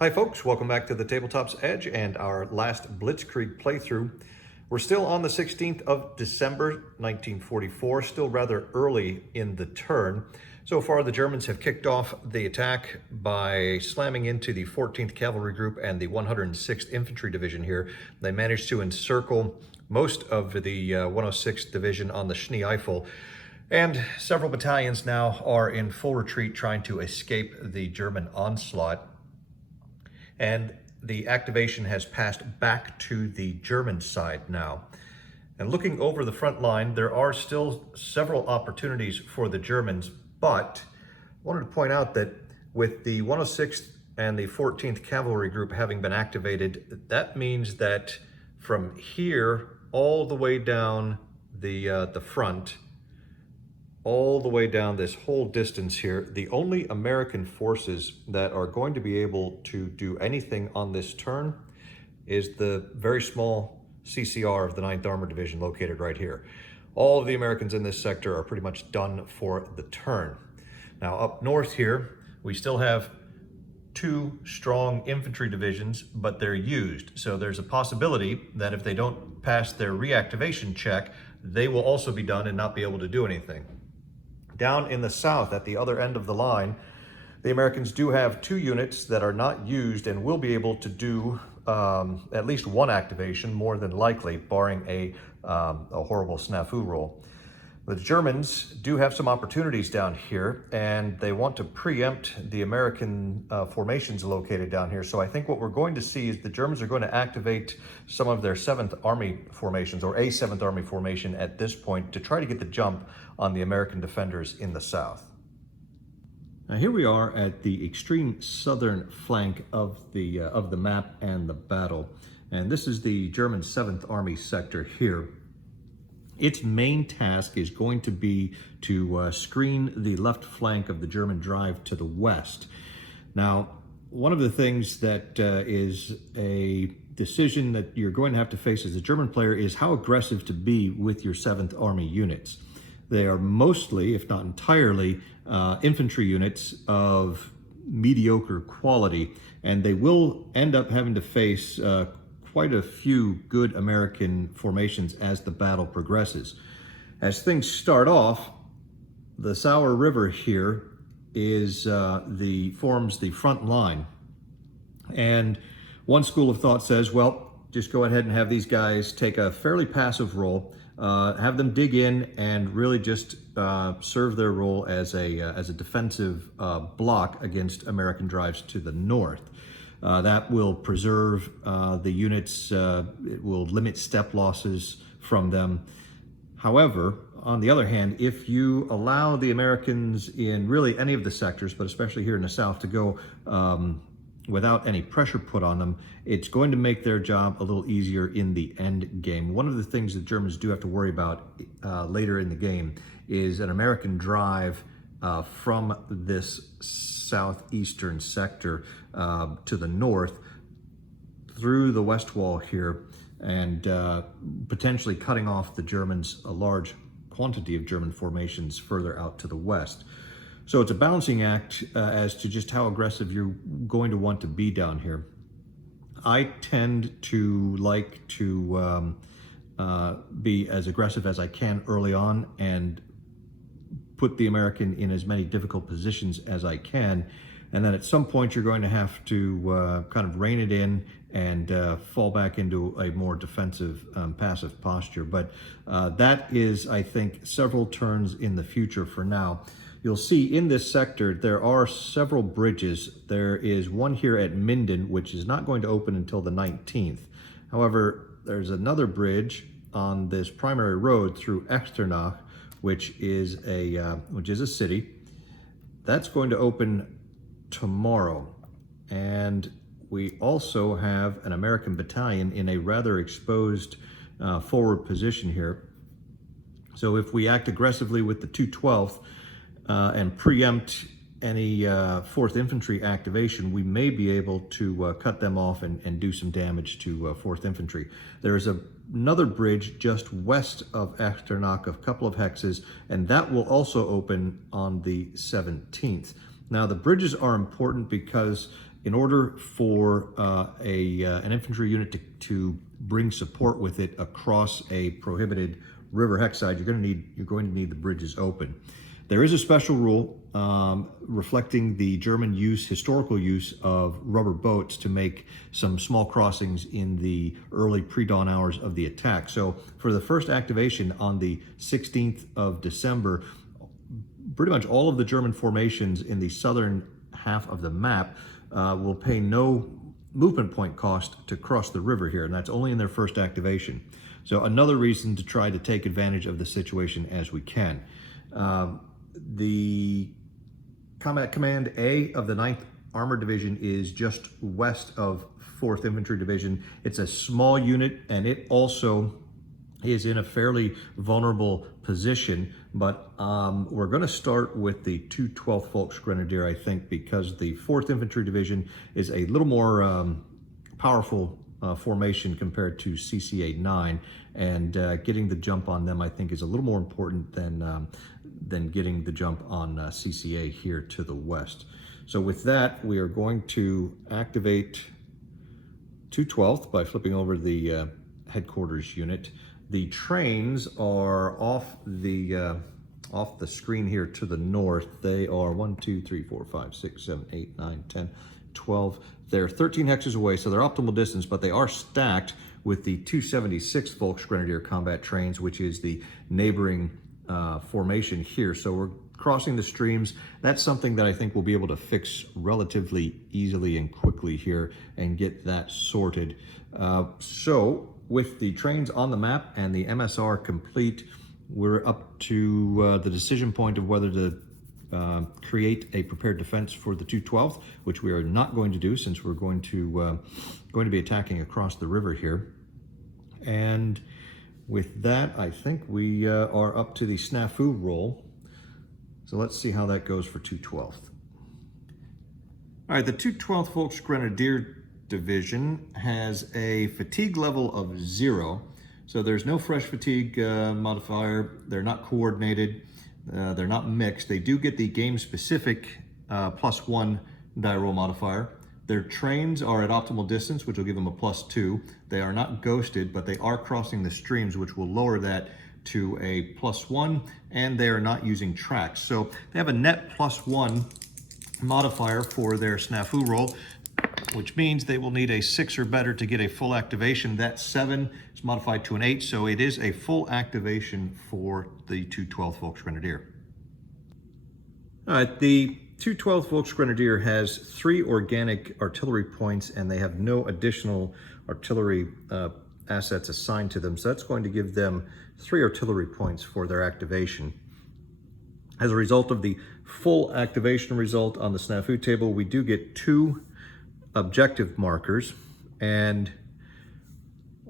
Hi folks, welcome back to the Tabletop's Edge and our last Blitzkrieg playthrough. We're still on the 16th of December, 1944, still rather early in the turn. So far the Germans have kicked off the attack by slamming into the 14th Cavalry Group and the 106th Infantry Division here. They managed to encircle most of the 106th Division on the Schnee Eifel. And several battalions now are in full retreat trying to escape the German onslaught. And the activation has passed back to the German side now. And looking over the front line, there are still several opportunities for the Germans, but I wanted to point out that with the 106th and the 14th Cavalry Group having been activated, that means that from here all the way down the front, all the way down this whole distance here, the only American forces that are going to be able to do anything on this turn is the very small CCR of the 9th Armored Division located right here. All of the Americans in this sector are pretty much done for the turn. Now up north here, we still have two strong infantry divisions, but they're used. So there's a possibility that if they don't pass their reactivation check, they will also be done and not be able to do anything. Down in the south, at the other end of the line, the Americans do have two units that are not used and will be able to do at least one activation, more than likely, barring a horrible snafu roll. The Germans do have some opportunities down here, and they want to preempt the American formations located down here. So I think what we're going to see is the Germans are going to activate some of their 7th Army formations, or a 7th Army formation at this point, to try to get the jump on the American defenders in the south. Now here we are at the extreme southern flank of the map and the battle. And this is the German 7th Army sector here. Its main task is going to be to screen the left flank of the German drive to the west. Now, one of the things that is a decision that you're going to have to face as a German player is how aggressive to be with your 7th Army units. They are mostly, if not entirely, infantry units of mediocre quality, and they will end up having to face quite a few good American formations as the battle progresses. As things start off, the Sauer River here forms the front line. And one school of thought says, well, just go ahead and have these guys take a fairly passive role, have them dig in and really just serve their role as a defensive block against American drives to the north. That will preserve the units, it will limit step losses from them. However, on the other hand, if you allow the Americans in really any of the sectors, but especially here in the south, to go without any pressure put on them, it's going to make their job a little easier in the end game. One of the things the Germans do have to worry about later in the game is an American drive from this southeastern sector to the north through the west wall here, and potentially cutting off the Germans a large quantity of German formations further out to the west. So it's a balancing act as to just how aggressive you're going to want to be down here. I tend to like to be as aggressive as I can early on and put the American in as many difficult positions as I can. And then at some point you're going to have to kind of rein it in and fall back into a more defensive, passive posture. But that is, I think, several turns in the future for now. You'll see in this sector, there are several bridges. There is one here at Minden, which is not going to open until the 19th. However, there's another bridge on this primary road through Echternach, which is a city. That's going to open tomorrow. And we also have an American battalion in a rather exposed forward position here. So if we act aggressively with the 212th, and preempt any 4th Infantry activation, we may be able to cut them off and do some damage to 4th Infantry. There's another bridge just west of Echternach, a couple of hexes, and that will also open on the 17th. Now the bridges are important because in order for an infantry unit to bring support with it across a prohibited river hex-side, you're going to need the bridges open. There is a special rule reflecting the German historical use of rubber boats to make some small crossings in the early pre-dawn hours of the attack. So for the first activation on the 16th of December, pretty much all of the German formations in the southern half of the map will pay no movement point cost to cross the river here, and that's only in their first activation. So another reason to try to take advantage of the situation as we can. The Combat Command A of the 9th Armored Division is just west of 4th Infantry Division. It's a small unit, and it also is in a fairly vulnerable position, but we're going to start with the 212th Volksgrenadier, I think, because the 4th Infantry Division is a little more powerful formation compared to CCA 9, and getting the jump on them, I think, is a little more important than getting the jump on CCA here to the west. So with that, we are going to activate 212th by flipping over the headquarters unit. The trains are off the screen here to the north. They are 1, 2, 3, 4, 5, 6, 7, 8, 9, 10, 12. They're 13 hexes away, so they're optimal distance, but they are stacked with the 276th Volksgrenadier combat trains, which is the neighboring formation here. So we're crossing the streams. That's something that I think we'll be able to fix relatively easily and quickly here and get that sorted. So with the trains on the map and the MSR complete, we're up to the decision point of whether to create a prepared defense for the 212th, which we are not going to do since we're going to be attacking across the river here. And with that, I think we are up to the snafu roll. So let's see how that goes for 212th. All right, the 212th Volksgrenadier Division has a fatigue level of 0. So there's no fresh fatigue modifier. They're not coordinated. They're not mixed. They do get the game-specific +1 die roll modifier. Their trains are at optimal distance, which will give them a +2. They are not ghosted, but they are crossing the streams, which will lower that to a +1, and they are not using tracks. So they have a net +1 modifier for their snafu roll, which means they will need a 6 or better to get a full activation. That 7 is modified to an 8, so it is a full activation for the 212th Volksgrenadier. All right, the 212th Volksgrenadier has 3 organic artillery points, and they have no additional artillery assets assigned to them, so that's going to give them 3 artillery points for their activation. As a result of the full activation result on the snafu table, we do get 2 objective markers, and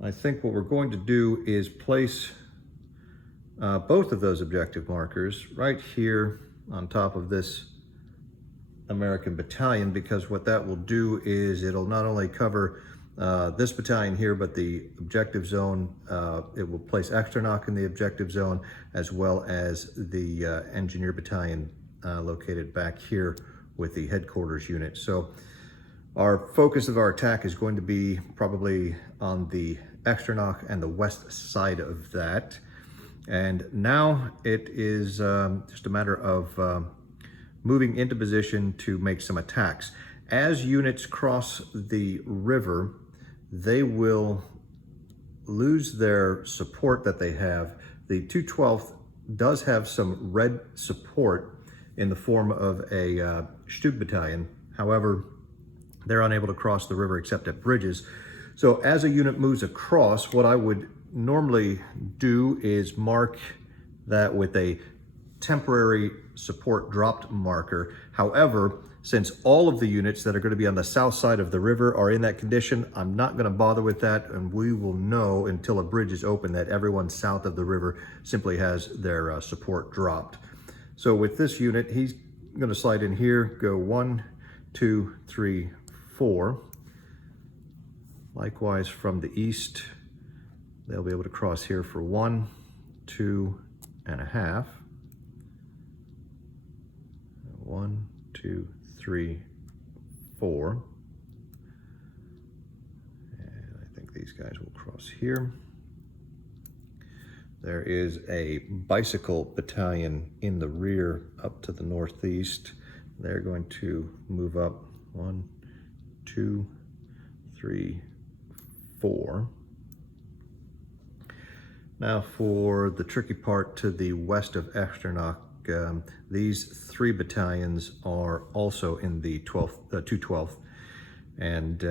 I think what we're going to do is place both of those objective markers right here on top of this American battalion, because what that will do is it'll not only cover this battalion here, but the objective zone. It will place Echternach in the objective zone, as well as the engineer battalion located back here with the headquarters unit. So our focus of our attack is going to be probably on the Echternach and the west side of that. And now it is just a matter of moving into position to make some attacks. As units cross the river, they will lose their support that they have. The 212th does have some red support in the form of a Stug battalion. However, they're unable to cross the river except at bridges. So as a unit moves across, what I would normally do is mark that with a temporary support dropped marker. However, since all of the units that are going to be on the south side of the river are in that condition, I'm not going to bother with that, and we will know until a bridge is open that everyone south of the river simply has their support dropped. So with this unit, he's going to slide in here, go 1, 2, 3, 4. Likewise from the east, they'll be able to cross here for 1, 2.5. 1, 2, 2, 3, 4. And I think these guys will cross here. There is a bicycle battalion in the rear up to the northeast. They're going to move up 1, 2, 3, 4. Now for the tricky part to the west of Echternach, these 3 battalions are also in the 212th. And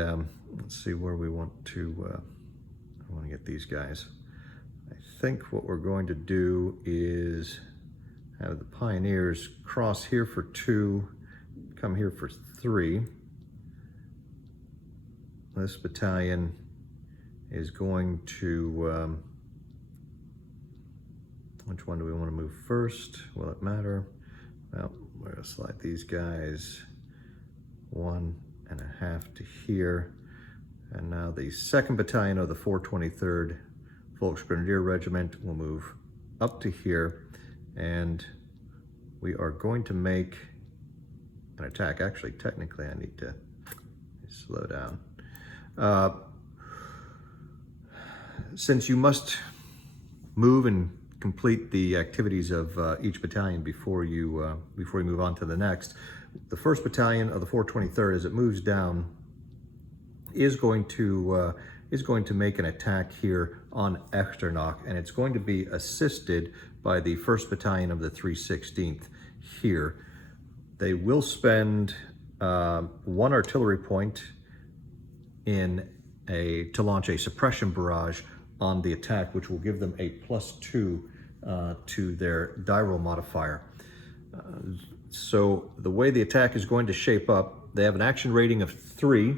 let's see where we want to, I want to get these guys. I think what we're going to do is have the Pioneers cross here for 2, come here for 3. This battalion is going to, which one do we want to move first? Will it matter? Well, we're going to slide these guys 1.5 to here. And now the 2nd Battalion of the 423rd Volksgrenadier Regiment will move up to here, and we are going to make an attack. Actually, technically, I need to slow down. Since you must move and complete the activities of each battalion before you move on to the next, the 1st Battalion of the 423rd, as it moves down, is going to make an attack here on Echternach, and it's going to be assisted by the 1st Battalion of the 316th here. They will spend 1 artillery point to launch a suppression barrage on the attack, which will give them a +2 to their die roll modifier. So the way the attack is going to shape up, they have an action rating of 3,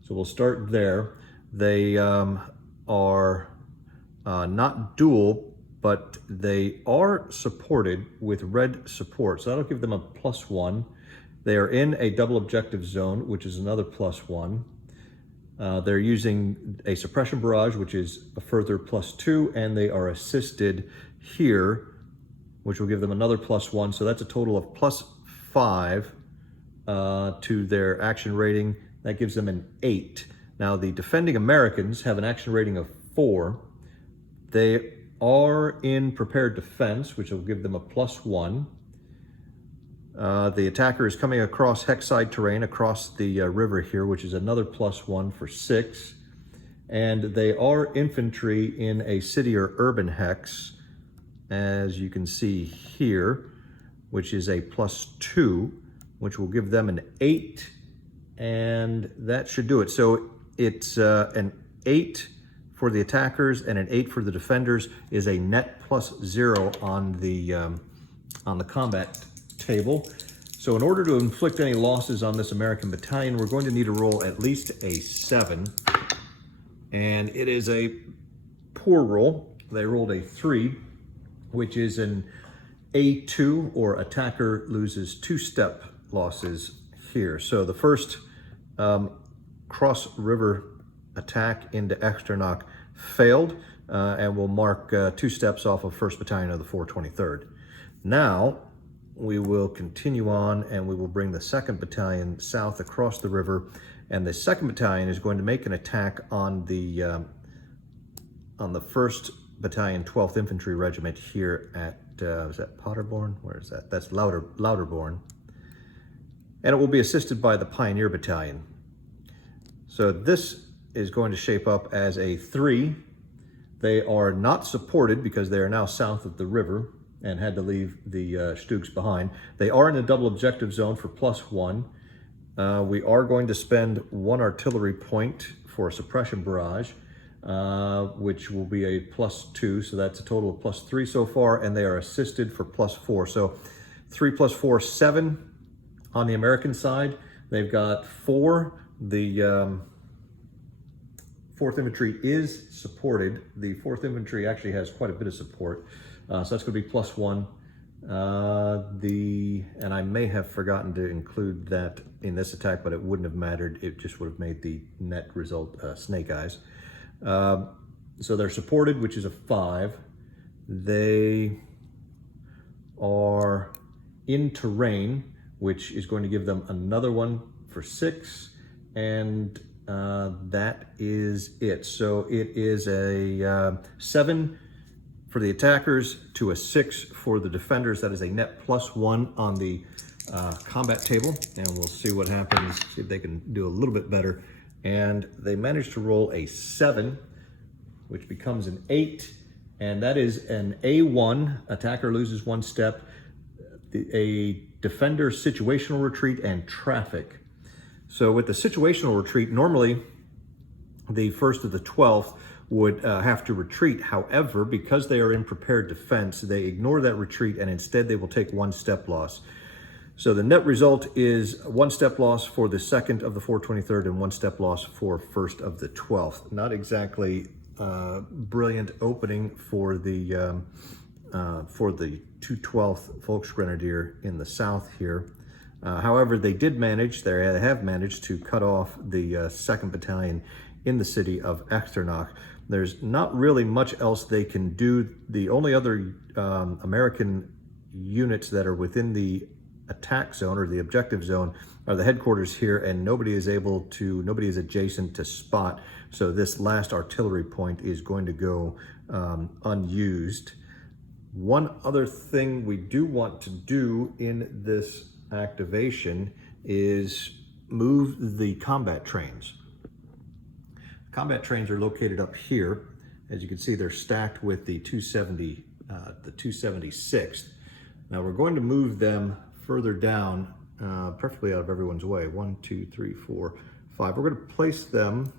so we'll start there. They are not dual, but they are supported with red support, so that'll give them a +1. They are in a double objective zone, which is another +1. They're using a suppression barrage, which is a further +2, and they are assisted here, which will give them another +1. So that's a total of +5 to their action rating. That gives them an 8. Now the defending Americans have an action rating of 4. They are in prepared defense, which will give them a +1. The attacker is coming across hexside terrain across the river here, which is another +1 for 6. And they are infantry in a city or urban hex, as you can see here, which is a +2, which will give them an 8. And that should do it. So it's an 8 for the attackers and an 8 for the defenders, is a net +0 on the combat table. So in order to inflict any losses on this American battalion, we're going to need to roll at least a 7. And it is a poor roll. They rolled a 3, which is an A2, or attacker loses 2-step losses here. So the first cross river attack into Echternach failed, and will mark 2 steps off of 1st Battalion of the 423rd. Now we will continue on, and we will bring the 2nd Battalion south across the river, and the 2nd Battalion is going to make an attack on the 1st Battalion 12th Infantry Regiment here at is that Potterbourne? Where is that? That's Lauterbourne. And it will be assisted by the Pioneer Battalion. So this is going to shape up as a 3. They are not supported because they are now south of the river and had to leave the Stugs behind. They are in a double objective zone for +1. We are going to spend 1 artillery point for a suppression barrage, which will be a +2, so that's a total of +3 so far, and they are assisted for +4. So 3 + 4, 7 on the American side. They've got 4. The 4th Infantry is supported. The 4th Infantry actually has quite a bit of support. So that's going to be +1. And I may have forgotten to include that in this attack, but it wouldn't have mattered. It just would have made the net result snake eyes. So they're supported, which is a 5. They are in terrain, which is going to give them another one for 6, and that is it. So it is a 7 for the attackers to a 6 for the defenders. That is a net +1 on the combat table, and we'll see what happens, see if they can do a little bit better. And they managed to roll a 7, which becomes an 8, and that is an A1. Attacker loses 1 step, a defender situational retreat, and traffic. So with the situational retreat, normally the 1st to the 12th would have to retreat. However, because they are in prepared defense, they ignore that retreat, and instead they will take 1 step loss. So the net result is 1 step loss for the 2nd of the 423rd and 1 step loss for 1st of the 12th. Not exactly brilliant opening for the 212th Volksgrenadier in the south here. However, they have managed to cut off the 2nd Battalion in the city of Echternach. There's not really much else they can do. The only other American units that are within the attack zone or the objective zone are the headquarters here, and nobody is adjacent to spot. So this last artillery point is going to go unused. One other thing we do want to do in this activation is move the combat trains. Combat trains are located up here. As you can see, they're stacked with the 276th. Now we're going to move them further down, preferably out of everyone's way. 1, 2, 3, 4, 5. We're going to place them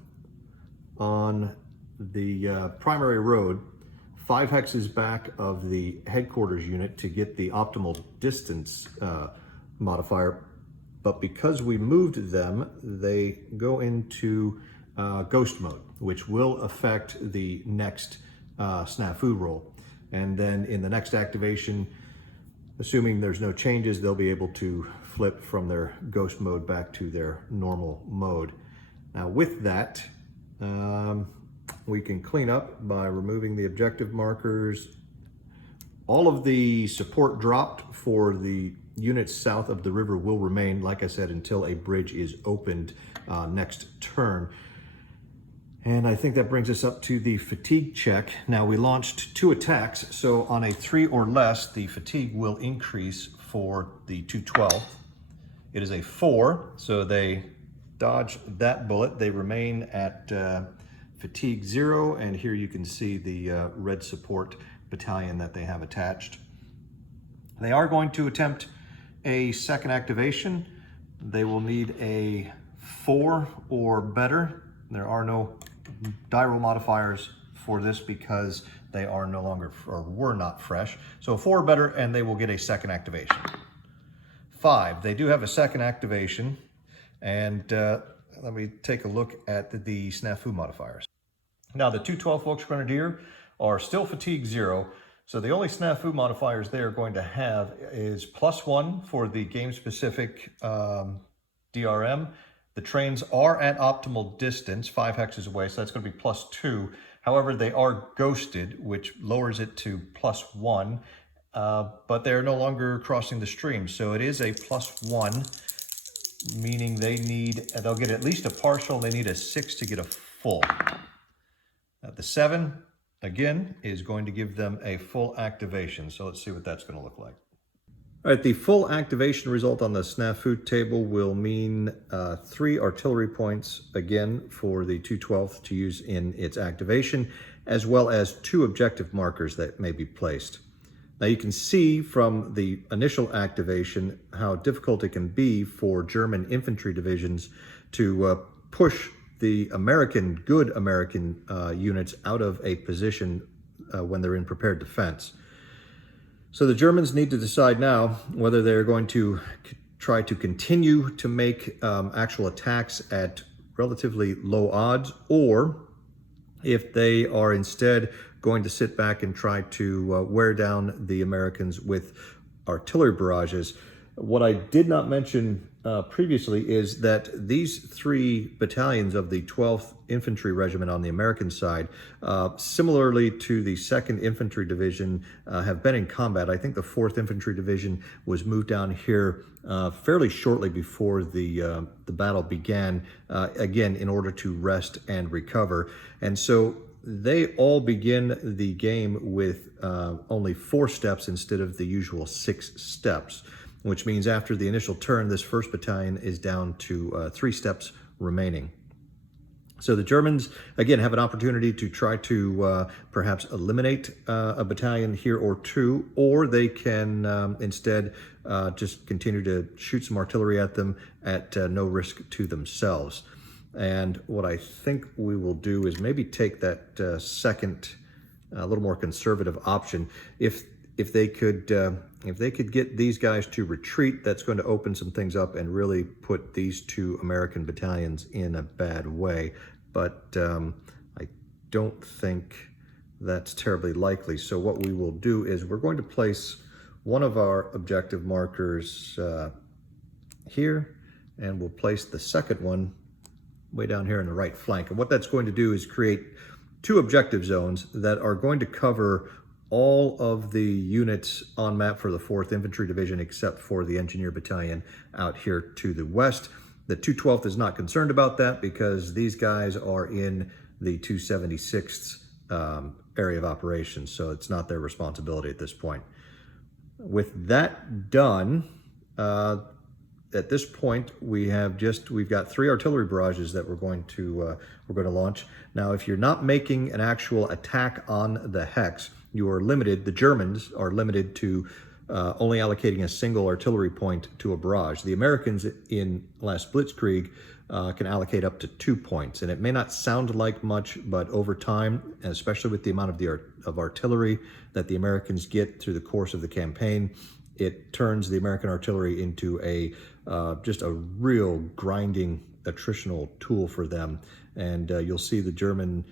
on the primary road, 5 hexes back of the headquarters unit to get the optimal distance modifier. But because we moved them, they go into ghost mode, which will affect the next snafu roll. And then in the next activation, assuming there's no changes, they'll be able to flip from their ghost mode back to their normal mode. Now with that, we can clean up by removing the objective markers. All of the support dropped for the units south of the river will remain, like I said, until a bridge is opened next turn. And I think that brings us up to the fatigue check. Now we launched 2 attacks, so on a 3 or less, the fatigue will increase for the 212th. It is a 4, so they dodge that bullet. They remain at fatigue 0, and here you can see the red support battalion that they have attached. They are going to attempt a 2nd activation. They will need a 4 or better. There are no die roll modifiers for this because they are no longer, or were not fresh. So 4 or better, and they will get a 2nd activation. 5, they do have a 2nd activation, and let me take a look at the snafu modifiers. Now the 212 Volksgrenadier are still fatigue 0, so the only snafu modifiers they are going to have is +1 for the game-specific DRM. The trains are at optimal distance, 5 hexes away, so that's going to be +2. However, they are ghosted, which lowers it to +1, but they're no longer crossing the stream. So it is a +1, meaning they'll get at least a partial. They need a 6 to get a full. The 7, again, is going to give them a full activation. So let's see what that's going to look like. All right, the full activation result on the snafu table will mean 3 artillery points, again, for the 212th to use in its activation, as well as 2 objective markers that may be placed. Now you can see from the initial activation how difficult it can be for German infantry divisions to push the good American units out of a position when they're in prepared defense. So the Germans need to decide now whether they're going to try to continue to make actual attacks at relatively low odds, or if they are instead going to sit back and try to wear down the Americans with artillery barrages. What I did not mention previously is that these 3 battalions of the 12th Infantry Regiment on the American side, similarly to the 2nd Infantry Division, have been in combat. I think the 4th Infantry Division was moved down here fairly shortly before the battle began, again, in order to rest and recover. And so they all begin the game with only 4 steps instead of the usual 6 steps, which means after the initial turn, this 1st battalion is down to 3 steps remaining. So the Germans, again, have an opportunity to try to perhaps eliminate a battalion here or 2, or they can instead just continue to shoot some artillery at them at no risk to themselves. And what I think we will do is maybe take that second, a little more conservative option. If they could get these guys to retreat, that's going to open some things up and really put these 2 American battalions in a bad way. But I don't think that's terribly likely. So what we will do is we're going to place one of our objective markers here, and we'll place the second one way down here in the right flank. And what that's going to do is create 2 objective zones that are going to cover all of the units on map for the 4th Infantry Division except for the Engineer Battalion out here to the west. The 212th is not concerned about that because these guys are in the 276th area of operations, so it's not their responsibility at this point. With that done, at this point, we've got 3 artillery barrages that we're going to launch. Now, if you're not making an actual attack on the hex, you are limited. The Germans are limited to only allocating a single artillery point to a barrage. The Americans in last Blitzkrieg can allocate up to 2 points, and it may not sound like much, but over time, especially with the amount of artillery that the Americans get through the course of the campaign, it turns the American artillery into just a real grinding attritional tool for them. And you'll see the German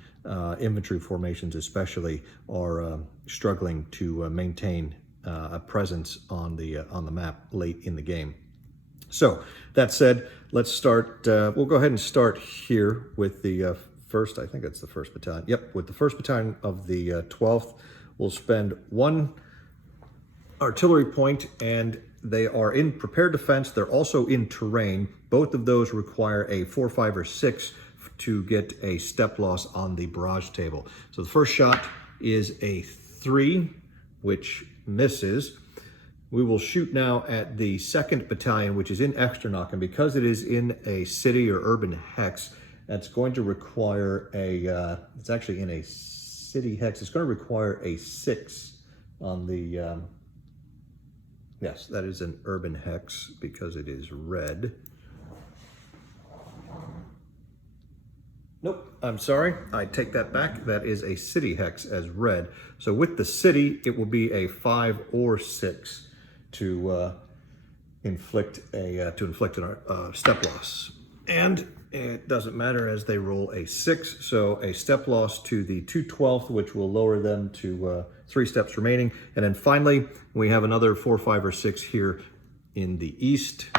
infantry formations especially are struggling to maintain a presence on the map late in the game. So that said, let's start. We'll go ahead and start here with the first, I think it's the 1st battalion. Yep, with the 1st battalion of the 12th. We'll spend 1 artillery point, and they are in prepared defense. They're also in terrain. Both of those require a 4, 5, or 6 to get a step loss on the barrage table. So the first shot is a 3, which misses. We will shoot now at the 2nd battalion, which is in Echternach, and because it is in a city or urban hex, that's going to require it's actually in a city hex, it's going to require a 6 on the, yes, that is an urban hex because it is red. Nope, I'm sorry, I take that back. That is a city hex as red. So with the city, it will be a 5 or 6 to inflict a step loss. And it doesn't matter as they roll a 6, so a step loss to the 212th, which will lower them to 3 steps remaining. And then finally, we have another 4, 5, or 6 here in the east,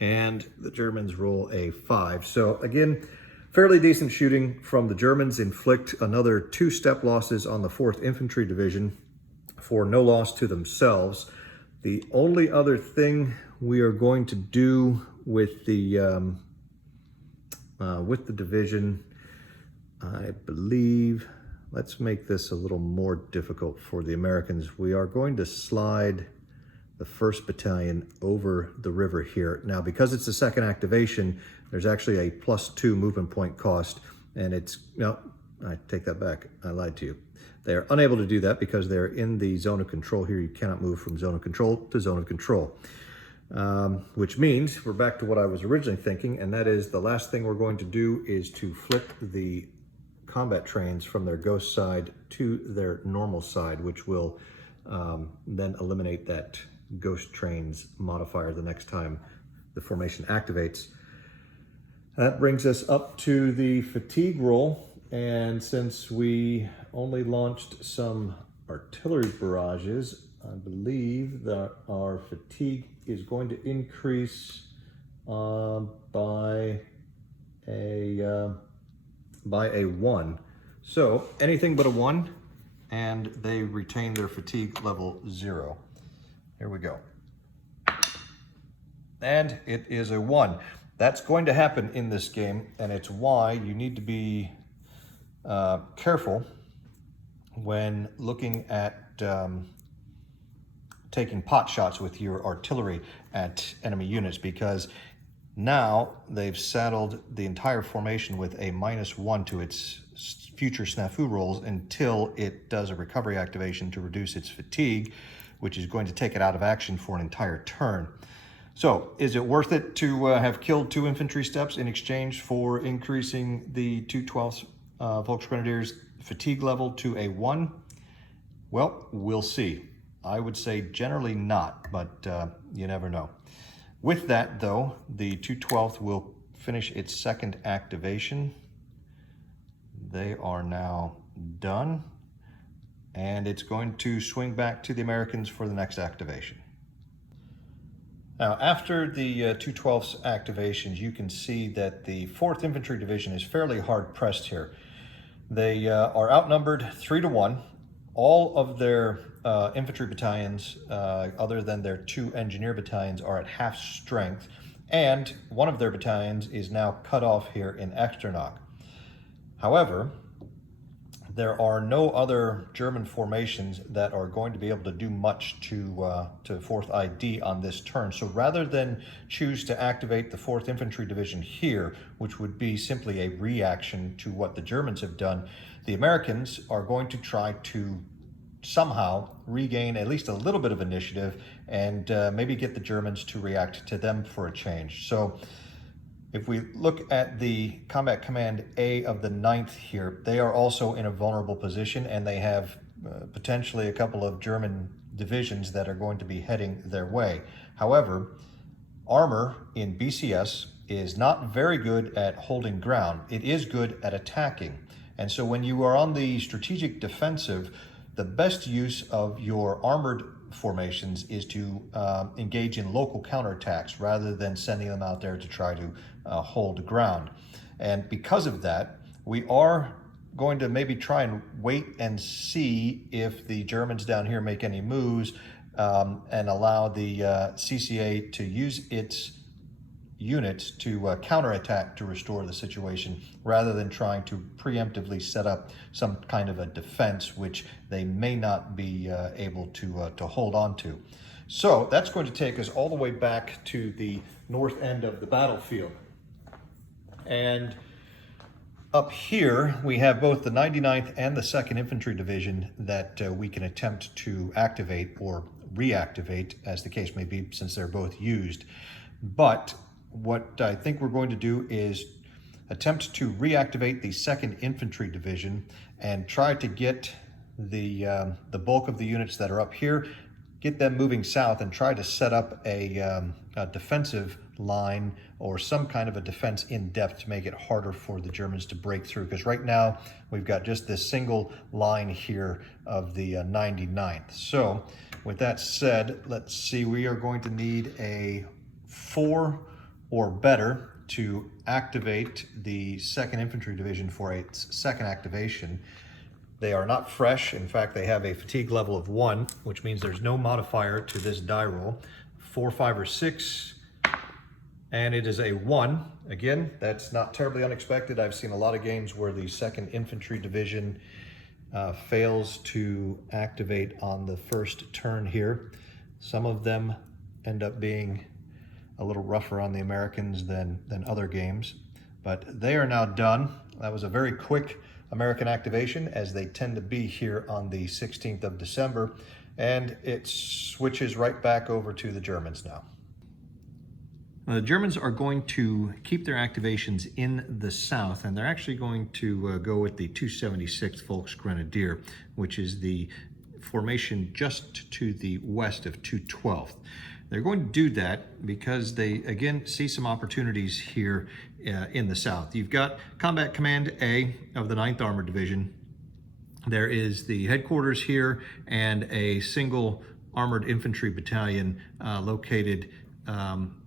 and the Germans roll a 5. So again, fairly decent shooting from the Germans. Inflict another 2 step losses on the 4th Infantry Division for no loss to themselves. The only other thing we are going to do with the division, I believe, let's make this a little more difficult for the Americans. We are going to slide the 1st battalion over the river here. Now, because it's the 2nd activation, there's actually a +2 movement point cost, and it's, no, I take that back, I lied to you. They're unable to do that because they're in the zone of control here. You cannot move from zone of control to zone of control, which means we're back to what I was originally thinking, and that is the last thing we're going to do is to flip the combat trains from their ghost side to their normal side, which will then eliminate that ghost trains modifier the next time the formation activates. That brings us up to the fatigue roll, and since we only launched some artillery barrages, I believe that our fatigue is going to increase by a 1. So anything but a 1, and they retain their fatigue level 0. Here we go. And it is a 1. That's going to happen in this game, and it's why you need to be careful when looking at taking pot shots with your artillery at enemy units, because now they've saddled the entire formation with a -1 to its future snafu rolls until it does a recovery activation to reduce its fatigue, which is going to take it out of action for an entire turn. So is it worth it to have killed 2 infantry steps in exchange for increasing the 2/12 Volksgrenadiers fatigue level to a 1? Well, we'll see. I would say generally not, but you never know. With that, though, the 2/12 will finish its second activation. They are now done, and it's going to swing back to the Americans for the next activation. Now, after the 2/12's activations, you can see that the 4th Infantry Division is fairly hard-pressed here. They are outnumbered 3 to 1. All of their infantry battalions, other than their 2 engineer battalions, are at half strength, and one of their battalions is now cut off here in Echternach. However, there are no other German formations that are going to be able to do much to 4th ID on this turn. So rather than choose to activate the 4th Infantry Division here, which would be simply a reaction to what the Germans have done, the Americans are going to try to somehow regain at least a little bit of initiative and maybe get the Germans to react to them for a change. So if we look at the Combat Command A of the 9th here, they are also in a vulnerable position, and they have potentially a couple of German divisions that are going to be heading their way. However, armor in BCS is not very good at holding ground. It is good at attacking. And so when you are on the strategic defensive, the best use of your armored formations is to engage in local counterattacks rather than sending them out there to try to hold ground. And because of that, we are going to maybe try and wait and see if the Germans down here make any moves and allow the CCA to use its units to counterattack to restore the situation, rather than trying to preemptively set up some kind of a defense which they may not be able to hold on to. So that's going to take us all the way back to the north end of the battlefield. And up here, we have both the 99th and the 2nd Infantry Division that we can attempt to activate or reactivate, as the case may be, since they're both used. But what I think we're going to do is attempt to reactivate the 2nd Infantry Division and try to get the bulk of the units that are up here, get them moving south and try to set up a defensive line or some kind of a defense in depth to make it harder for the Germans to break through. Because right now we've got just this single line here of the 99th. So with that said, let's see, we are going to need a 4 or better to activate the 2nd Infantry Division for its second activation. They are not fresh. In fact, they have a fatigue level of 1, which means there's no modifier to this die roll. 4, 5, or 6, and it is a 1. Again, that's not terribly unexpected. I've seen a lot of games where the 2nd Infantry Division fails to activate on the first turn here. Some of them end up being a little rougher on the Americans than other games, but they are now done. That was a very quick American activation, as they tend to be here on the 16th of December, and it switches right back over to the Germans now. The Germans are going to keep their activations in the south, and they're actually going to go with the 276th Volksgrenadier, which is the formation just to the west of 212th. They're going to do that because they, again, see some opportunities here in the south. You've got Combat Command A of the 9th Armored Division. There is the headquarters here and a single armored infantry battalion located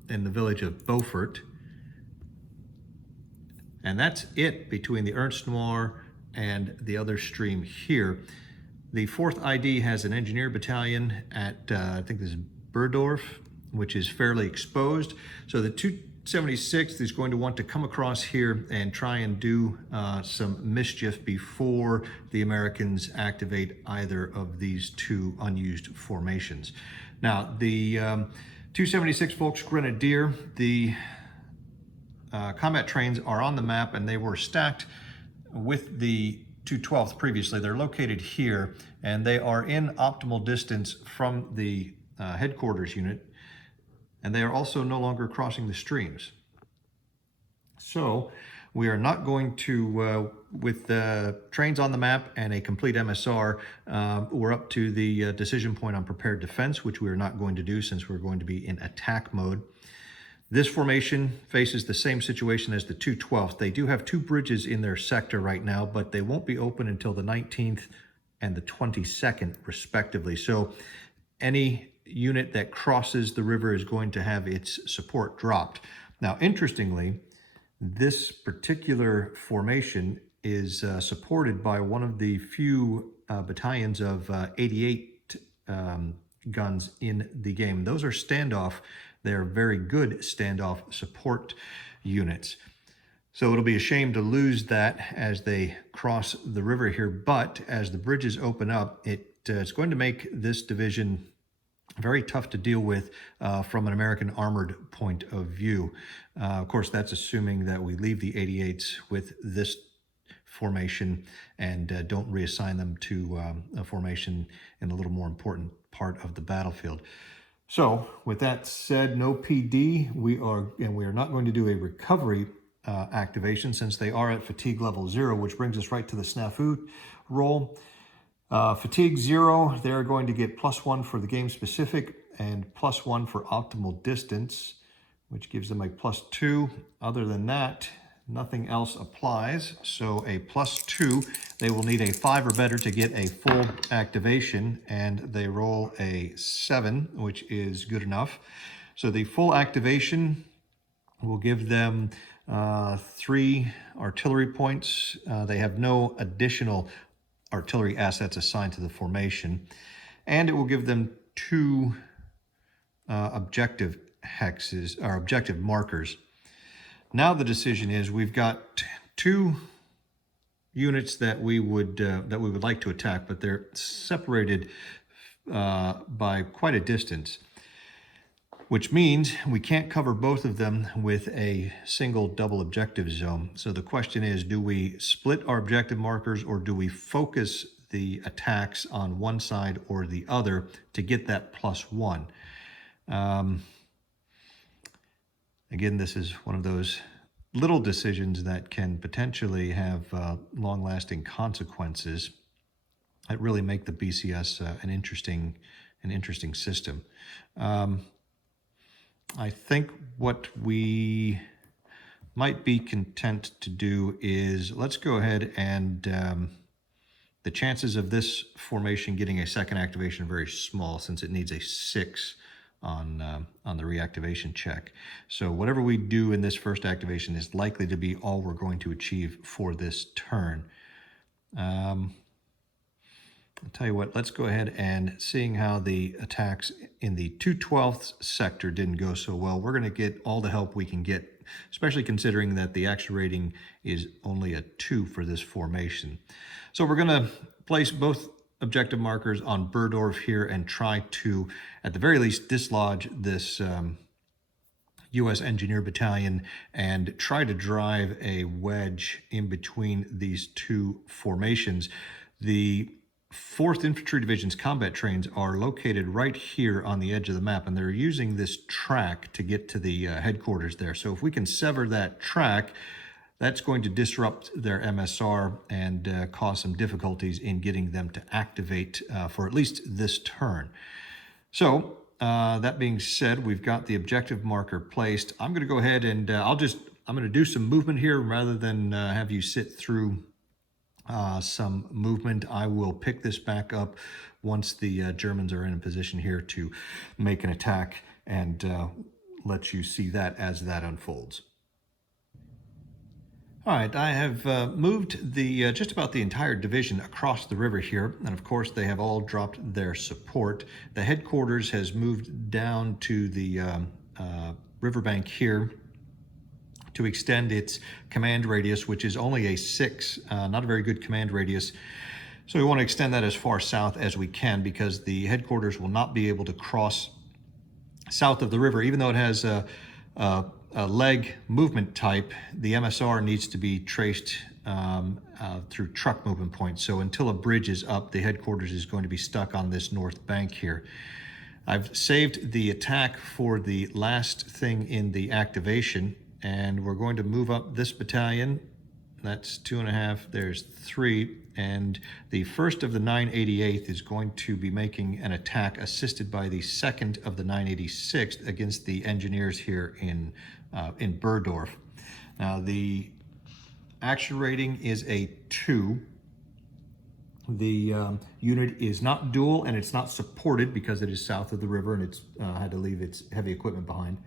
in the village of Beaufort. And that's it between the Ernst Noir and the other stream here. The 4th ID has an engineer battalion at, I think this is Burdorf, which is fairly exposed. So the 276th is going to want to come across here and try and do some mischief before the Americans activate either of these two unused formations. Now, the 276 Volksgrenadier, the combat trains are on the map, and they were stacked with the 212th previously. They're located here, and they are in optimal distance from the headquarters unit, and they are also no longer crossing the streams. So we are not going to, with trains on the map and a complete MSR, we're up to the decision point on prepared defense, which we are not going to do since we're going to be in attack mode. This formation faces the same situation as the 212th. They do have 2 bridges in their sector right now, but they won't be open until the 19th and the 22nd, respectively. So any unit that crosses the river is going to have its support dropped. Now, interestingly, this particular formation is supported by one of the few battalions of 88 guns in the game. Those are standoff. They're very good standoff support units. So it'll be a shame to lose that as they cross the river here, but as the bridges open up, it's going to make this division very tough to deal with from an American armored point of view. Of course, that's assuming that we leave the 88s with this formation and don't reassign them to a formation in a little more important part of the battlefield. So with that said, no PD, we are not going to do a recovery activation since they are at fatigue level 0, which brings us right to the snafu roll. Fatigue 0, they're going to get +1 for the game specific and +1 for optimal distance, which gives them a +2. Other than that, nothing else applies. So a +2, they will need a 5 or better to get a full activation, and they roll a 7, which is good enough. So the full activation will give them 3 artillery points. They have no additional artillery assets assigned to the formation, and it will give them 2 objective hexes or objective markers. Now the decision is we've got 2 units that we would like to attack, but they're separated by quite a distance, which means we can't cover both of them with a single double objective zone. So the question is, do we split our objective markers, or do we focus the attacks on one side or the other to get that +1? Again, this is one of those little decisions that can potentially have long-lasting consequences that really make the BCS an interesting system. I think what we might be content to do is let's go ahead and the chances of this formation getting a second activation are very small since it needs a 6 on the reactivation check. So whatever we do in this first activation is likely to be all we're going to achieve for this turn. I'll tell you what, let's go ahead and seeing how the attacks in the 212th sector didn't go so well, we're going to get all the help we can get, especially considering that the action rating is only a 2 for this formation. So we're going to place both objective markers on Burdorf here and try to, at the very least, dislodge this U.S. Engineer Battalion and try to drive a wedge in between these 2 formations. The 4th Infantry Division's combat trains are located right here on the edge of the map, and they're using this track to get to the headquarters there. So if we can sever that track, that's going to disrupt their MSR and cause some difficulties in getting them to activate for at least this turn. So that being said, we've got the objective marker placed. I'm going to go ahead and I'm going to do some movement here rather than have you sit through some movement. I will pick this back up once the Germans are in a position here to make an attack, and let you see that as that unfolds. All right, I have moved the just about the entire division across the river here, and of course they have all dropped their support. The headquarters has moved down to the riverbank here to extend its command radius, which is only a 6, not a very good command radius. So we want to extend that as far south as we can, because the headquarters will not be able to cross south of the river, even though it has a leg movement type. The MSR needs to be traced through truck movement points. So until a bridge is up, the headquarters is going to be stuck on this north bank here. I've saved the attack for the last thing in the activation, and we're going to move up this battalion. That's 2.5, there's 3, and the 1st of the 988th is going to be making an attack assisted by the 2nd of the 986th against the engineers here in Burdorf. Now the action rating is a 2. The unit is not dual, and it's not supported because it is south of the river and it's had to leave its heavy equipment behind.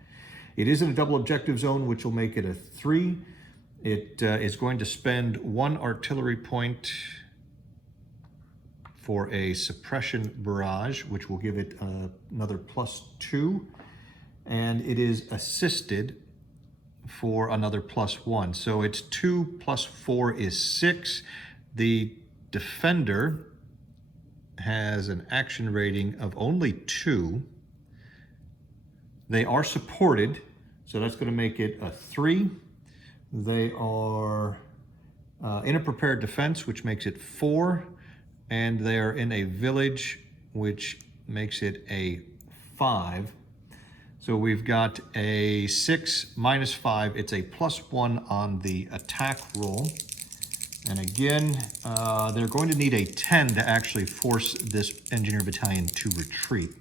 It is in a double objective zone, which will make it a 3. It is going to spend 1 artillery point for a suppression barrage, which will give it another +2. And it is assisted for another +1. So it's 2 + 4 is 6. The defender has an action rating of only 2. They are supported, so that's going to make it a 3. They are in a prepared defense, which makes it 4. And they are in a village, which makes it a 5. So we've got a 6 - 5. It's a +1 on the attack roll. And again, they're going to need a 10 to actually force this engineer battalion to retreat.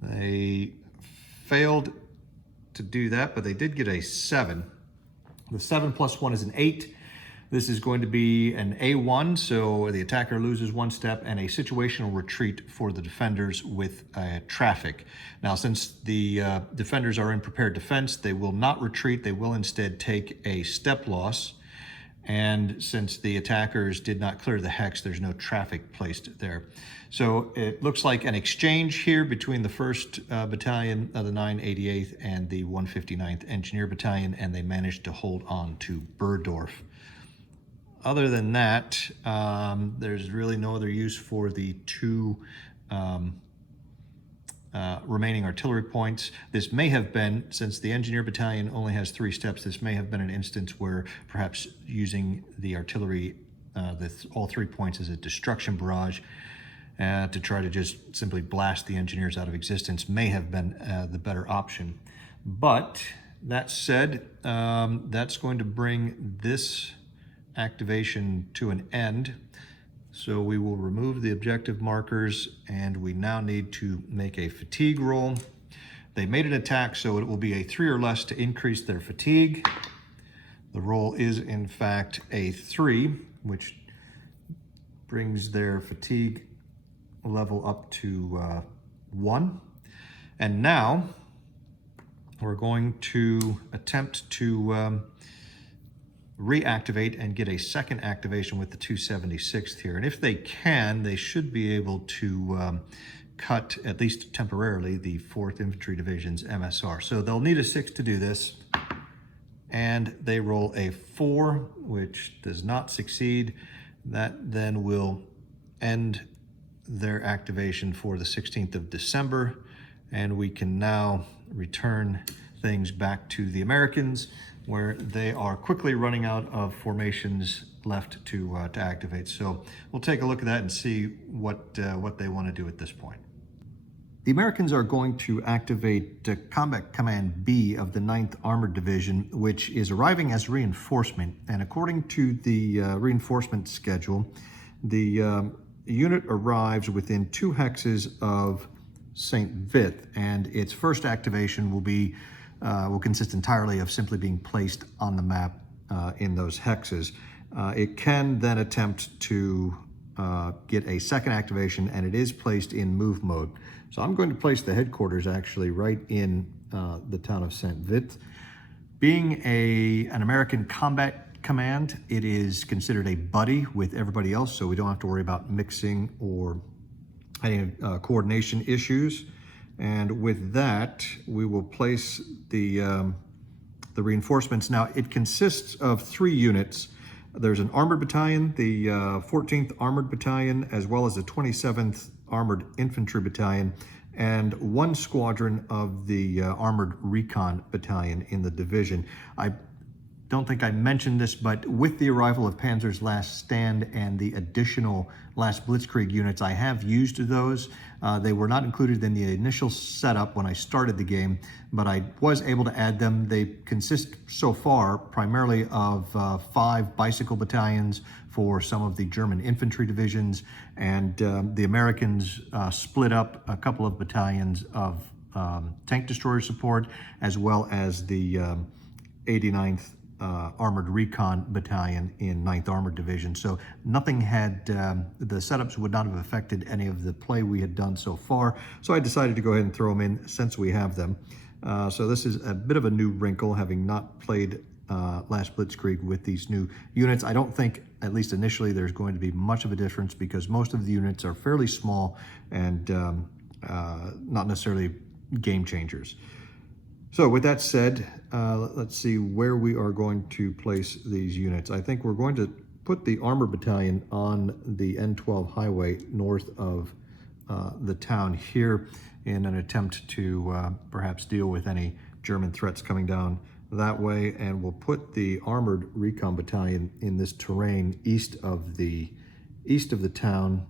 They failed to do that, but they did get a 7. The 7 + 1 is an 8. This is going to be an A1, so the attacker loses 1 step, and a situational retreat for the defenders with traffic. Now, since the defenders are in prepared defense, they will not retreat. They will instead take a step loss. And since the attackers did not clear the hex, there's no traffic placed there. So it looks like an exchange here between the 1st Battalion of the 988th and the 159th Engineer Battalion, and they managed to hold on to Burdorf. Other than that, there's really no other use for the 2 remaining artillery points. This may have been, since the engineer battalion only has 3 steps, this may have been an instance where perhaps using the artillery, all 3 points as a destruction barrage to try to just simply blast the engineers out of existence may have been the better option. But that said, that's going to bring this activation to an end. So we will remove the objective markers, and we now need to make a fatigue roll. They made an attack, so it will be a 3 or less to increase their fatigue. The roll is in fact a 3, which brings their fatigue level up to 1. And now we're going to attempt to reactivate and get a second activation with the 276th here. And if they can, they should be able to cut, at least temporarily, the 4th Infantry Division's MSR. So they'll need a 6 to do this. And they roll a 4, which does not succeed. That then will end their activation for the 16th of December. And we can now return things back to the Americans, where they are quickly running out of formations left to activate. So we'll take a look at that and see what they want to do at this point. The Americans are going to activate Combat Command B of the 9th Armored Division, which is arriving as reinforcement. And according to the reinforcement schedule, the unit arrives within 2 hexes of St. Vith, and its first activation will consist entirely of simply being placed on the map in those hexes. It can then attempt to get a second activation, and it is placed in move mode. So I'm going to place the headquarters actually right in the town of St. Vith. Being an American combat command, it is considered a buddy with everybody else, so we don't have to worry about mixing or any coordination issues. And with that, we will place the reinforcements. Now, it consists of 3 units. There's an armored battalion, the 14th Armored Battalion, as well as the 27th Armored Infantry Battalion, and 1 squadron of the Armored Recon Battalion in the division. I don't think I mentioned this, but with the arrival of Panzer's Last Stand and the additional last Blitzkrieg units, I have used those. They were not included in the initial setup when I started the game, but I was able to add them. They consist so far primarily of 5 bicycle battalions for some of the German infantry divisions, and the Americans split up a couple of battalions of tank destroyer support, as well as the 89th Armored Recon Battalion in 9th Armored Division. So nothing had, the setups would not have affected any of the play we had done so far. So I decided to go ahead and throw them in since we have them. So this is a bit of a new wrinkle, having not played last Blitzkrieg with these new units. I don't think, at least initially, there's going to be much of a difference because most of the units are fairly small and not necessarily game changers. So with that said, let's see where we are going to place these units. I think we're going to put the Armor Battalion on the N12 highway north of the town here in an attempt to perhaps deal with any German threats coming down that way. And we'll put the Armored Recon Battalion in this terrain east of the town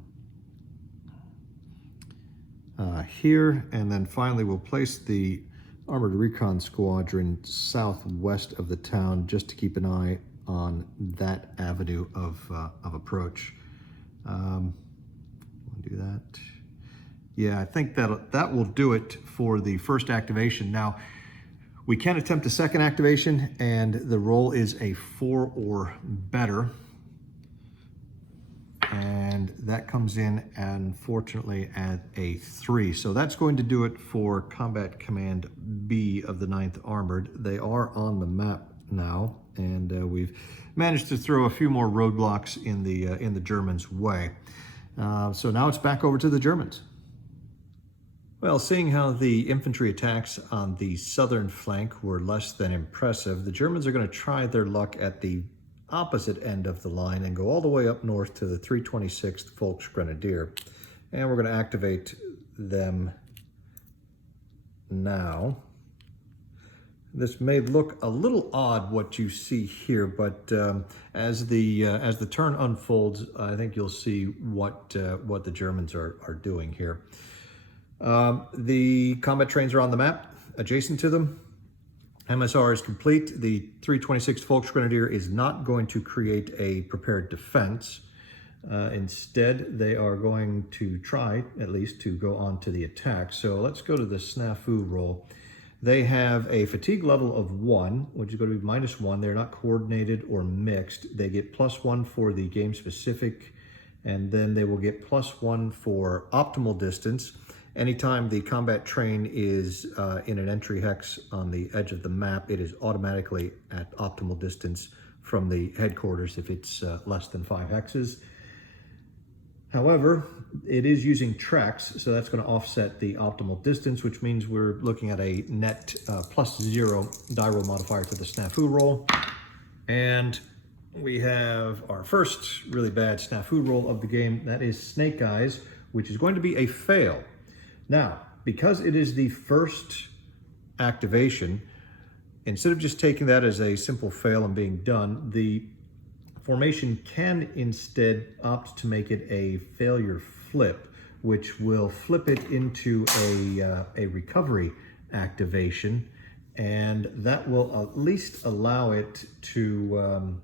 here. And then finally, we'll place the Armored Recon Squadron southwest of the town, just to keep an eye on that avenue of approach. We'll do that. Yeah, I think that will do it for the first activation. Now, we can attempt a second activation, and the roll is a 4 or better. And that comes in, unfortunately, at a 3. So that's going to do it for Combat Command B of the 9th Armored. They are on the map now, and we've managed to throw a few more roadblocks in the Germans' way. So now it's back over to the Germans. Well, seeing how the infantry attacks on the southern flank were less than impressive, the Germans are going to try their luck at the opposite end of the line and go all the way up north to the 326th Volksgrenadier. And we're going to activate them now. This may look a little odd what you see here, but as the turn unfolds, I think you'll see what the Germans are doing here. The combat trains are on the map. Adjacent to them, MSR is complete. The 326th Volksgrenadier is not going to create a prepared defense. Instead, they are going to try, at least, to go on to the attack. So let's go to the snafu roll. They have a fatigue level of 1, which is going to be -1. They're not coordinated or mixed. They get +1 for the game specific, and then they will get +1 for optimal distance. Anytime the combat train is in an entry hex on the edge of the map, it is automatically at optimal distance from the headquarters if it's less than 5 hexes. However, it is using tracks, so that's going to offset the optimal distance, which means we're looking at a net +0 die roll modifier to the snafu roll. And we have our first really bad snafu roll of the game. That is Snake Eyes, which is going to be a fail. Now, because it is the first activation, instead of just taking that as a simple fail and being done, the formation can instead opt to make it a failure flip, which will flip it into a recovery activation, and that will at least allow it to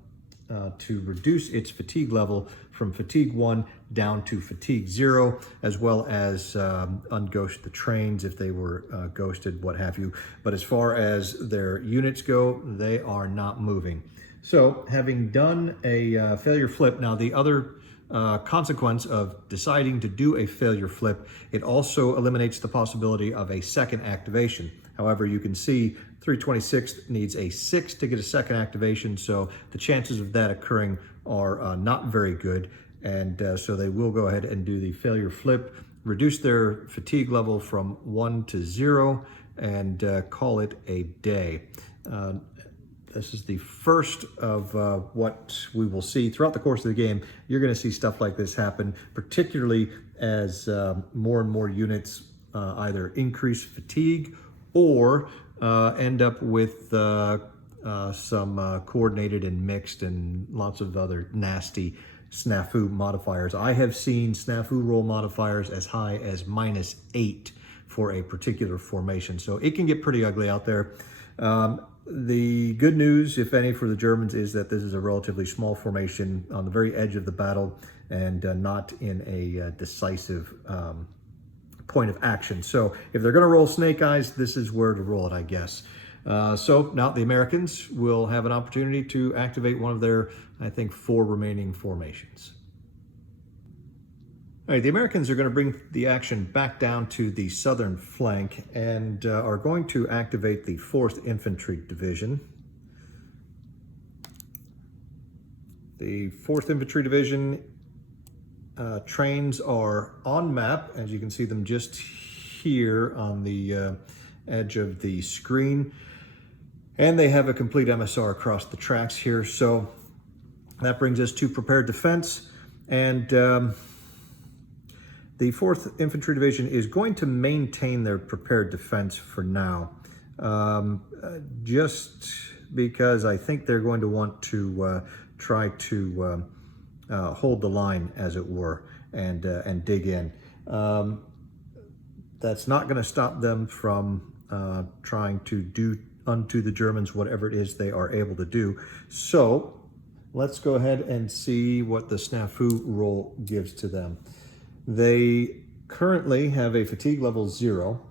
reduce its fatigue level from fatigue 1 down to fatigue 0, as well as unghost the trains if they were ghosted, what have you. But as far as their units go, they are not moving. So having done a failure flip, now the other consequence of deciding to do a failure flip, it also eliminates the possibility of a second activation. However, you can see 326th needs a 6 to get a second activation, so the chances of that occurring are not very good. And so they will go ahead and do the failure flip, reduce their fatigue level from 1 to 0, and call it a day. This is the first of what we will see throughout the course of the game. You're going to see stuff like this happen, particularly as more and more units either increase fatigue or end up with some coordinated and mixed and lots of other nasty snafu modifiers. I have seen snafu roll modifiers as high as -8 for a particular formation, so it can get pretty ugly out there. The good news, if any, for the Germans is that this is a relatively small formation on the very edge of the battle and not in a decisive point of action. So if they're going to roll Snake Eyes, this is where to roll it, I guess. So now the Americans will have an opportunity to activate one of their, I think, 4 remaining formations. All right, the Americans are going to bring the action back down to the southern flank and are going to activate the 4th Infantry Division. The 4th Infantry Division trains are on map, as you can see them just here on the edge of the screen. And they have a complete MSR across the tracks here. So that brings us to prepared defense. And the 4th Infantry Division is going to maintain their prepared defense for now, just because I think they're going to want to try to hold the line, as it were, and dig in. That's not going to stop them from trying to do unto the Germans whatever it is they are able to do. So let's go ahead and see what the snafu roll gives to them. They currently have a fatigue level 0.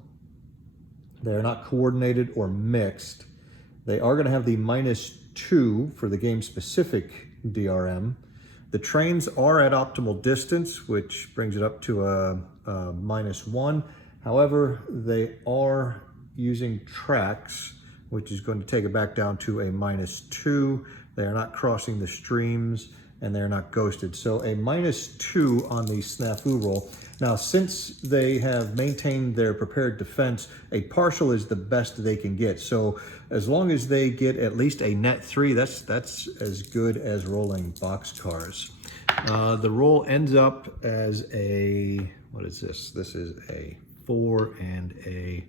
They are not coordinated or mixed. They are going to have the -2 for the game-specific DRM. The trains are at optimal distance, which brings it up to a -1. However, they are using tracks, which is going to take it back down to a -2. They are not crossing the streams, and they're not ghosted. So a -2 on the snafu roll. Now, since they have maintained their prepared defense, a partial is the best they can get. So as long as they get at least a net 3, that's as good as rolling boxcars. The roll ends up as a, what is this? This is a 4, and a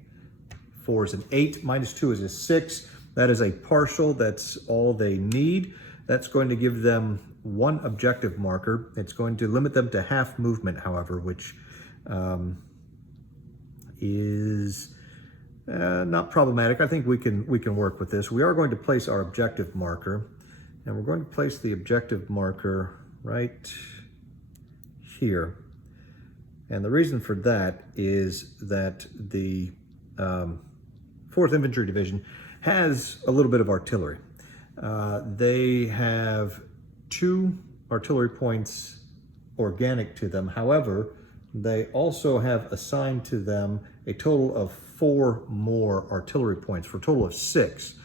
4 is an 8. -2 is a 6. That is a partial. That's all they need. That's going to give them 1 objective marker. It's going to limit them to half movement, however, which is not problematic. I think we can work with this. We are going to place our objective marker, and we're going to place the objective marker right here. And the reason for that is that the 4th Infantry Division has a little bit of artillery. They have 2 artillery points organic to them. However, they also have assigned to them a total of 4 more artillery points for a total of 6.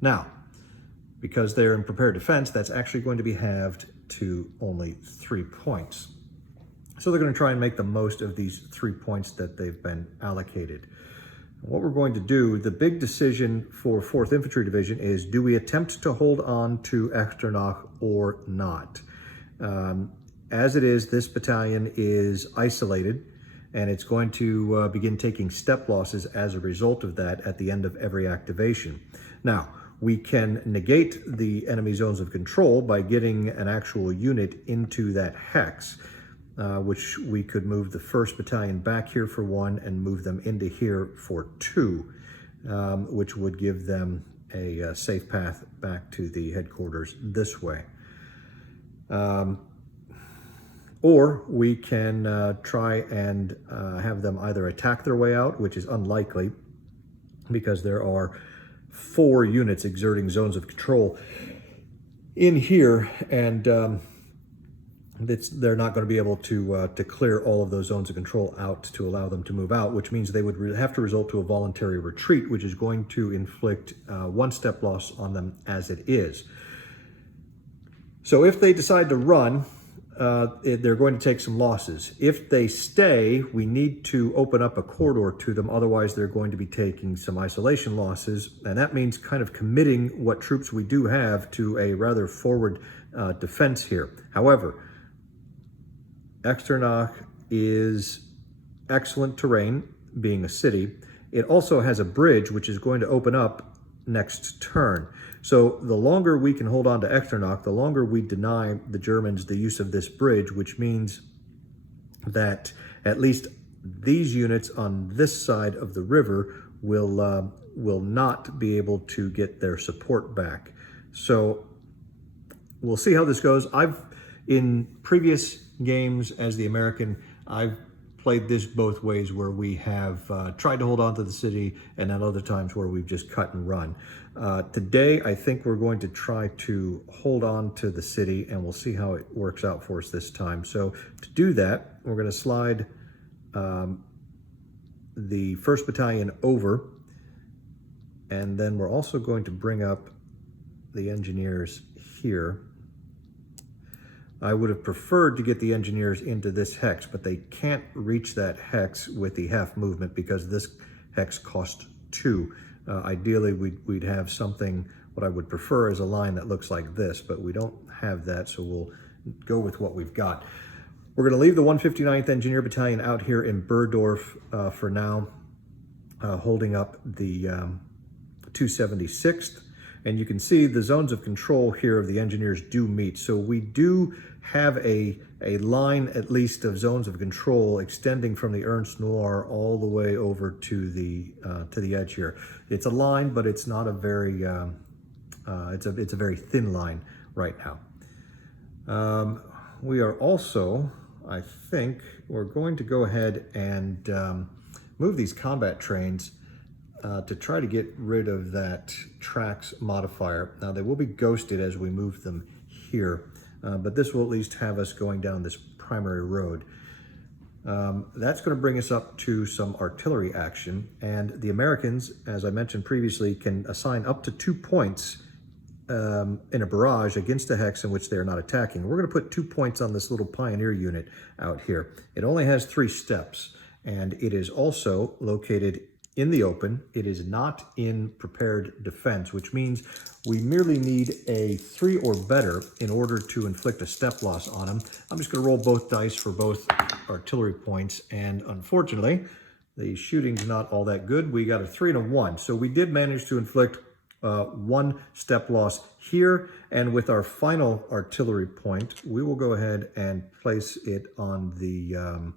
Now, because they're in prepared defense, that's actually going to be halved to only 3 points. So they're going to try and make the most of these 3 points that they've been allocated. What we're going to do, the big decision for 4th Infantry Division is, do we attempt to hold on to Echternach or not? As it is, this battalion is isolated, and it's going to begin taking step losses as a result of that at the end of every activation. Now, we can negate the enemy zones of control by getting an actual unit into that hex, which we could move the 1st Battalion back here for 1 and move them into here for 2, which would give them a safe path back to the headquarters this way. Or we can try and have them either attack their way out, which is unlikely because there are 4 units exerting zones of control in here, and they're not going to be able to clear all of those zones of control out to allow them to move out, which means they would have to resort to a voluntary retreat, which is going to inflict 1 step loss on them as it is. So if they decide to run, they're going to take some losses. If they stay, we need to open up a corridor to them. Otherwise, they're going to be taking some isolation losses. And that means kind of committing what troops we do have to a rather forward defense here. However, Echternach is excellent terrain, being a city. It also has a bridge, which is going to open up next turn. So the longer we can hold on to Echternach, the longer we deny the Germans the use of this bridge, which means that at least these units on this side of the river will not be able to get their support back. So we'll see how this goes. In previous games as the American, I've played this both ways, where we have tried to hold on to the city, and then other times where we've just cut and run. Today, I think we're going to try to hold on to the city, and we'll see how it works out for us this time. So to do that, we're going to slide the 1st Battalion over, and then we're also going to bring up the engineers here. I would have preferred to get the engineers into this hex, but they can't reach that hex with the half movement because this hex costs 2. Ideally, we'd have something, what I would prefer is a line that looks like this, but we don't have that, so we'll go with what we've got. We're going to leave the 159th Engineer Battalion out here in Burdorf for now, holding up the 276th. And you can see the zones of control here of the engineers do meet. So we do have a line, at least, of zones of control extending from the Ernst Noir all the way over to the edge here. It's a line, but it's not a very it's a very thin line right now. We are also, I think, we're going to go ahead and move these combat trains to try to get rid of that tracks modifier. Now, they will be ghosted as we move them here, but this will at least have us going down this primary road. That's going to bring us up to some artillery action, and the Americans, as I mentioned previously, can assign up to 2 points in a barrage against a hex in which they are not attacking. We're going to put 2 points on this little Pioneer unit out here. It only has 3 steps, and it is also located in the open. It is not in prepared defense, which means we merely need a 3 or better in order to inflict a step loss on them. I'm just going to roll both dice for both artillery points, and unfortunately, the shooting's not all that good. We got a 3 and a 1, so we did manage to inflict 1 step loss here, and with our final artillery point, we will go ahead and place it on the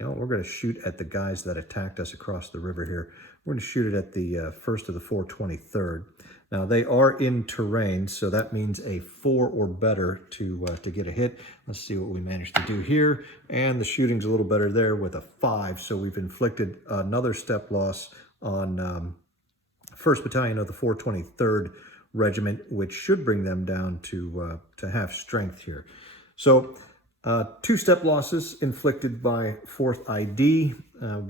we're going to shoot at the guys that attacked us across the river here. We're going to shoot it at the 1st of the 423rd. Now, they are in terrain, so that means a 4 or better to get a hit. Let's see what we managed to do here. And the shooting's a little better there with a 5. So we've inflicted another step loss on 1st Battalion of the 423rd Regiment, which should bring them down to half strength here. So 2 step losses inflicted by 4th ID.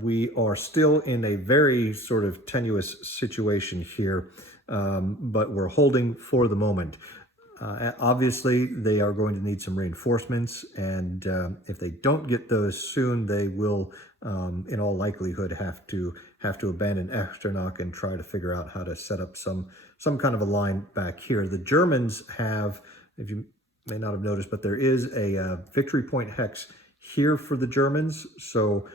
We are still in a very sort of tenuous situation here, but we're holding for the moment. Obviously, they are going to need some reinforcements, and if they don't get those soon, they will, in all likelihood, have to abandon Echternach and try to figure out how to set up some kind of a line back here. The Germans have, if you may not have noticed, but there is a victory point hex here for the Germans. So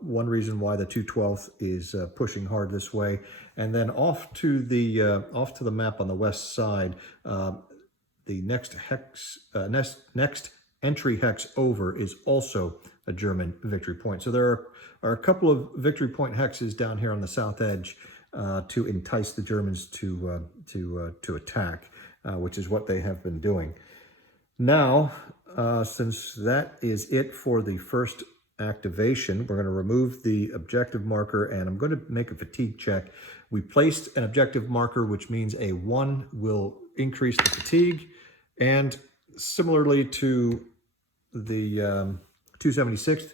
one reason why the 212th is pushing hard this way. And then off to the map on the west side, the next hex, next entry hex over is also a German victory point. So there are a couple of victory point hexes down here on the south edge to entice the Germans to attack, which is what they have been doing. Now, since that is it for the first activation, we're going to remove the objective marker, and I'm going to make a fatigue check. We placed an objective marker, which means a 1 will increase the fatigue, and similarly to the 276th,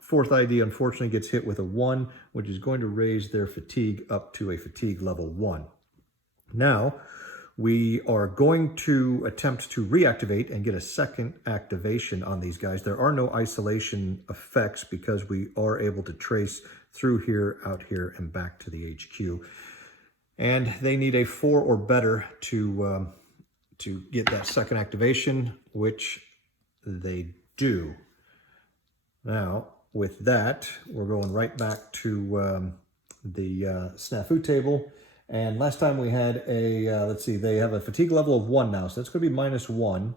4th ID unfortunately gets hit with a 1, which is going to raise their fatigue up to a fatigue level 1. Now, we are going to attempt to reactivate and get a second activation on these guys. There are no isolation effects because we are able to trace through here, out here, and back to the HQ. And they need a 4 or better to get that second activation, which they do. Now, with that, we're going right back to the snafu table. And last time we had a, let's see, they have a fatigue level of 1 now, so that's going to be -1.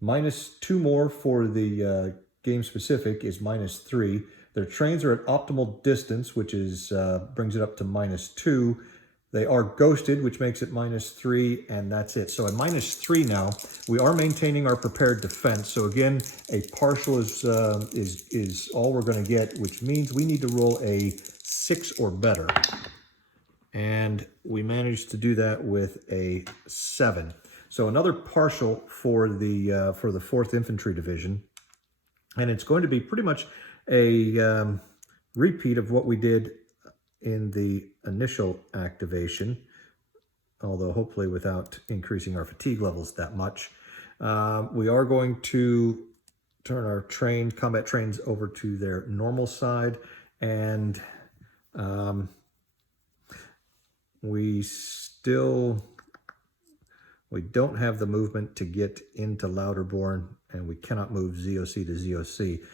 -2 more for the game specific is -3. Their trains are at optimal distance, which is brings it up to -2. They are ghosted, which makes it -3, and that's it. So at -3 now, we are maintaining our prepared defense. So again, a partial is all we're going to get, which means we need to roll a 6 or better. And we managed to do that with a 7. So another partial for the 4th Infantry Division, and it's going to be pretty much a repeat of what we did in the initial activation, although hopefully without increasing our fatigue levels that much. We are going to turn our combat trains over to their normal side, and we don't have the movement to get into Lauterborn, and we cannot move ZOC to ZOC.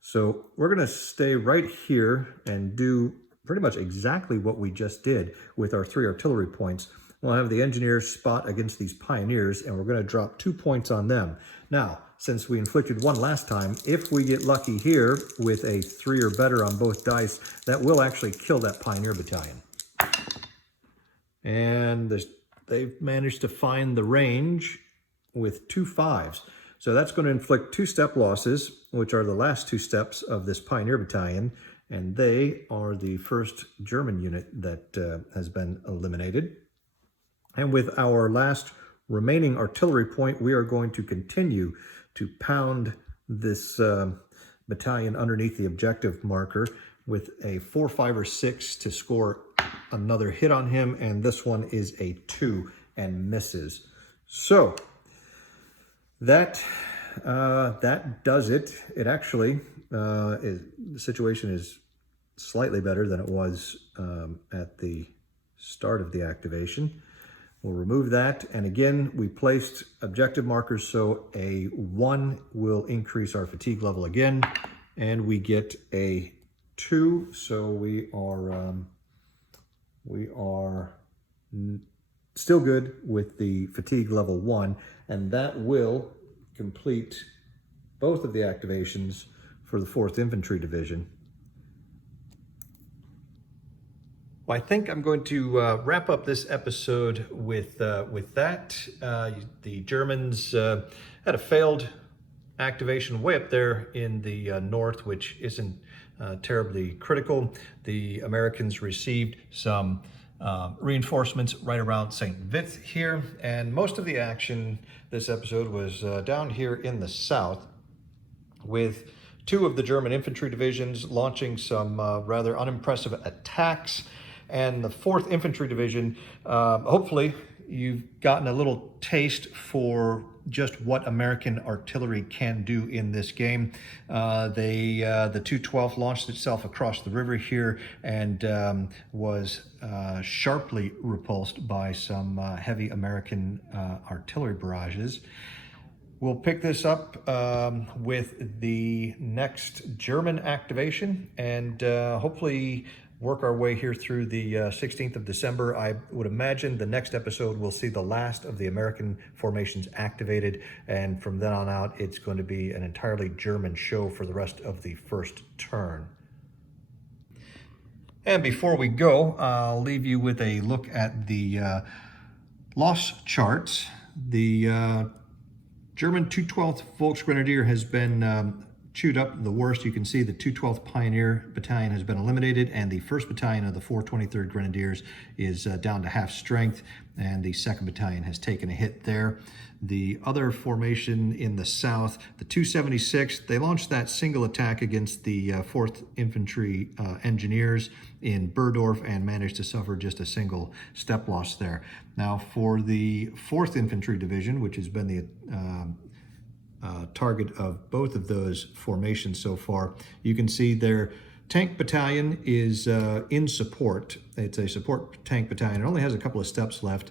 So we're going to stay right here and do pretty much exactly what we just did with our 3 artillery points. We'll have the engineers spot against these pioneers, and we're going to drop 2 points on them. Now, since we inflicted 1 last time, if we get lucky here with a 3 or better on both dice, that will actually kill that pioneer battalion. And they've managed to find the range with 2 5s. So that's going to inflict 2 step losses, which are the last 2 steps of this pioneer battalion. And they are the first German unit that has been eliminated. And with our last remaining artillery point, we are going to continue to pound this battalion underneath the objective marker with a 4, 5, or 6 to score another hit on him. And this one is a 2 and misses. So that does it. It actually, the situation is slightly better than it was at the start of the activation. We'll remove that. And again, we placed objective markers, so a 1 will increase our fatigue level again, and we get a 2. So we are still good with the fatigue level 1, and that will complete both of the activations for the 4th Infantry Division. Well, I think I'm going to wrap up this episode with that. The Germans had a failed activation way up there in the north, which isn't terribly critical. The Americans received some reinforcements right around St. Vith here, and most of the action this episode was down here in the south, with 2 of the German infantry divisions launching some rather unimpressive attacks. And the 4th Infantry Division, hopefully you've gotten a little taste for just what American artillery can do in this game. The 212th launched itself across the river here and was sharply repulsed by some heavy American artillery barrages. We'll pick this up with the next German activation, and hopefully work our way here through the 16th of December. I would imagine the next episode will see the last of the American formations activated, and from then on out, it's going to be an entirely German show for the rest of the first turn. And before we go, I'll leave you with a look at the loss charts. The German 212th Volksgrenadier has been chewed up the worst. You can see the 212th Pioneer Battalion has been eliminated, and the 1st Battalion of the 423rd Grenadiers is down to half strength, and the 2nd Battalion has taken a hit there. The other formation in the south, the 276th, they launched that single attack against the 4th Infantry Engineers in Burdorf and managed to suffer just a single step loss there. Now for the 4th Infantry Division, which has been the target of both of those formations so far, you can see their tank battalion is in support. It's a support tank battalion. It only has a couple of steps left.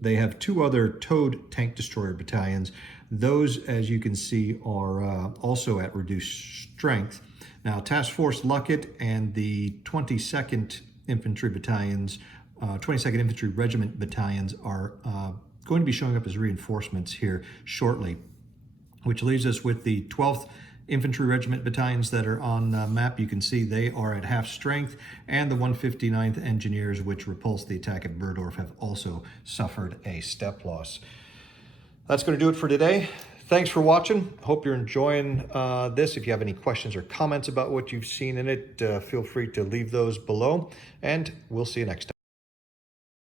They have 2 other towed tank destroyer battalions. Those, as you can see, are also at reduced strength. Now, Task Force Luckett and the 22nd Infantry Battalions, 22nd Infantry Regiment battalions are going to be showing up as reinforcements here shortly, which leaves us with the 12th Infantry Regiment battalions that are on the map. You can see they are at half strength, and the 159th Engineers, which repulsed the attack at Burdorf, have also suffered a step loss. That's going to do it for today. Thanks for watching. Hope you're enjoying this. If you have any questions or comments about what you've seen in it, feel free to leave those below, and we'll see you next time.